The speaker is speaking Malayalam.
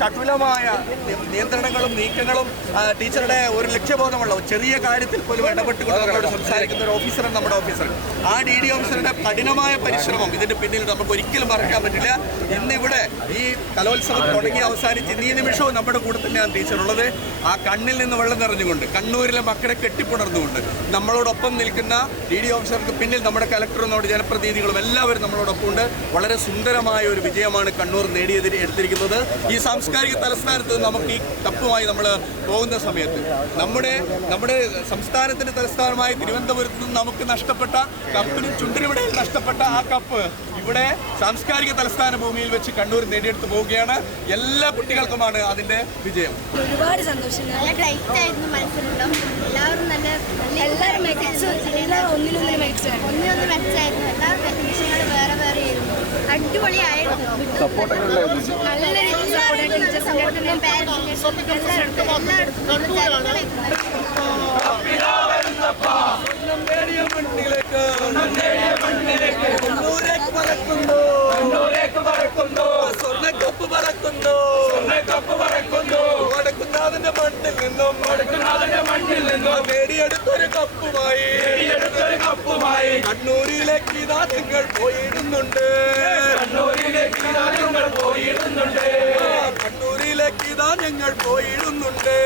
ചടുലമായ നിയന്ത്രണങ്ങളും നീക്കങ്ങളും ടീച്ചറുടെ ഒരു ലക്ഷ്യബോധമുള്ള ചെറിയ കാര്യത്തിൽ പോലും ഇടപെട്ടുകൊണ്ട് നമ്മളോട് സംസാരിക്കുന്ന ഒരു ഓഫീസറാണ് നമ്മുടെ ഓഫീസർ. ആ DD ഓഫീസറുടെ കഠിനമായ പരിശ്രമം ഇതിന്റെ പിന്നിൽ നമുക്ക് ഒരിക്കലും മറക്കാൻ പറ്റില്ല. ഇന്നിവിടെ ഈ കലോത്സവം തുടങ്ങി അവസാനിച്ച് ഈ നിമിഷവും നമ്മുടെ കൂടെ തന്നെയാണ് ടീച്ചറുള്ളത്. ആ കണ്ണിൽ നിന്ന് വെള്ളം നിറഞ്ഞുകൊണ്ട് കണ്ണൂരിലെ മക്കളെ കെട്ടിപ്പുണർന്നുകൊണ്ട് നമ്മളോടൊപ്പം നിൽക്കുന്ന DD ഓഫീസർക്ക് പിന്നിൽ നമ്മുടെ കലക്ടറും നമ്മുടെ ജനപ്രതിനിധികളും എല്ലാവരും നമ്മളോടൊപ്പം ഉണ്ട്. വളരെ സുന്ദരമായ ഒരു വിജയമാണ് കണ്ണൂർ എടുത്തിരിക്കുന്നത്. ഈ സാംസ്കാരിക തലസ്ഥാനത്ത് നമുക്ക് ഈ കപ്പുമായി നമ്മൾ പോകുന്ന സമയത്ത് നമ്മുടെ സംസ്ഥാനത്തിന്റെ തലസ്ഥാനമായ തിരുവനന്തപുരത്ത് നിന്ന് നമുക്ക് നഷ്ടപ്പെട്ട കപ്പിനും ചുണ്ടിനിവിടയിൽ നഷ്ടപ്പെട്ട ആ കപ്പ് ഇവിടെ സാംസ്കാരിക തലസ്ഥാന ഭൂമിയിൽ വെച്ച് കണ്ണൂർ നേടിയെടുത്ത് പോവുകയാണ്. എല്ലാ കുട്ടികൾക്കുമാണ് അതിന്റെ വിജയം. ഒരുപാട് സന്തോഷം. നല്ല ടൈറ്റ് ആയിരുന്നു മത്സരം. എല്ലാവരും ഒന്നിനൊന്നിന് മെച്ചായിരുന്നു. എല്ലാ വിഷയങ്ങളും വേറെ വേറെ ആയിരുന്നു. അടിപൊളിയായിരുന്നു. നല്ല രീതിയിൽ സപ്പോർട്ടും പാരന്റ്സിനും സ്വർണ്ണക്കപ്പ് പറക്കുന്നു. വടക്കുന്നാഥന്റെ മണ്ണിൽ നിന്നും നേടിയെടുത്തൊരു കപ്പുമായി കണ്ണൂരിലേക്ക് ഇതാ നിങ്ങൾ പോയിടുന്നുണ്ട്. കണ്ണൂരിലേക്ക് ഇതാ ഞങ്ങൾ പോയിടുന്നുണ്ട്.